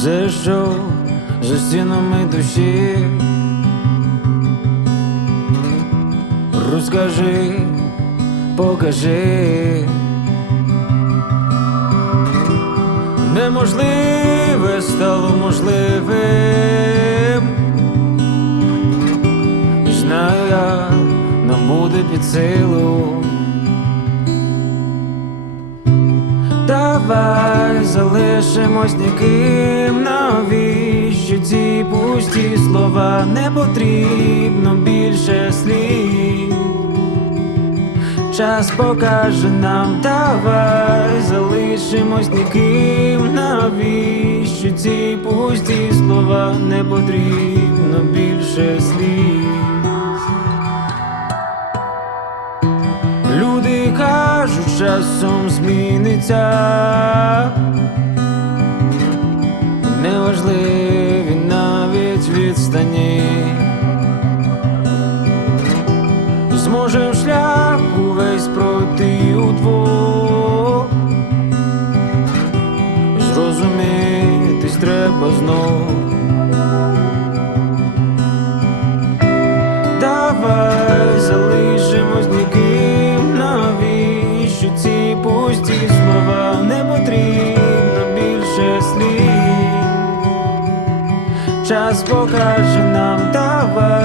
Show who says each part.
Speaker 1: що за стінами душі. Розкажи, покажи. Неможливе стало можливим. І знаю я, нам буде під силу. Давай залишимось ніким, навіщо ці пусті слова не потрібно більше слів. Час покаже нам, давай залишимось ніким, навіщо ці пусті слова не потрібно більше слів. Люди кажуть, часом зміниться. Неважливі навіть відстані. Зможем шлях увесь пройти удвох. Зрозумітись треба знов. Давай Час покаже нам, давай